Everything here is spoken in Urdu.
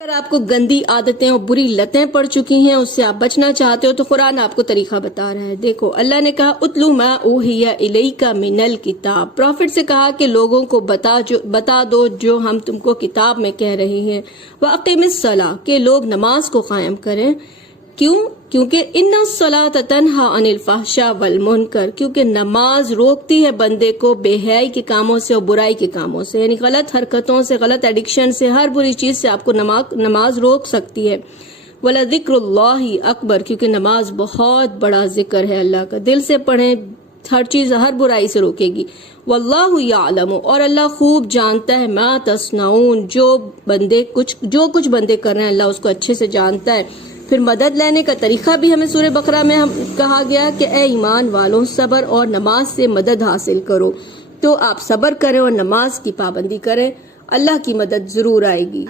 اگر آپ کو گندی عادتیں اور بری لتیں پڑ چکی ہیں، اس سے آپ بچنا چاہتے ہو، تو قرآن آپ کو طریقہ بتا رہا ہے۔ دیکھو، اللہ نے کہا اتلو ما اوحی الیک من الکتاب، پروفٹ سے کہا کہ لوگوں کو بتا دو جو ہم تم کو کتاب میں کہہ رہے ہیں۔ واقم الصلاۃ، کہ لوگ نماز کو قائم کریں۔ کیوں؟ کیونکہ ان الصلاۃ تنہی عن الفحشاء والمنکر، کیونکہ نماز روکتی ہے بندے کو بے حیائی کے کاموں سے اور برائی کے کاموں سے، یعنی غلط حرکتوں سے، غلط ایڈکشن سے، ہر بری چیز سے آپ کو نماز روک سکتی ہے۔ وَلَذِكْرُ اللَّهِ اکبر، کیونکہ نماز بہت بڑا ذکر ہے اللہ کا، دل سے پڑھیں، ہر چیز ہر برائی سے روکے گی۔ واللہ یعلم، اور اللہ خوب جانتا ہے، ما تصنعون، جو کچھ بندے کر رہے ہیں اللہ اس کو اچھے سے جانتا ہے۔ پھر مدد لینے کا طریقہ بھی ہمیں سورہ بقرہ میں کہا گیا کہ اے ایمان والوں، صبر اور نماز سے مدد حاصل کرو۔ تو آپ صبر کریں اور نماز کی پابندی کریں، اللہ کی مدد ضرور آئے گی۔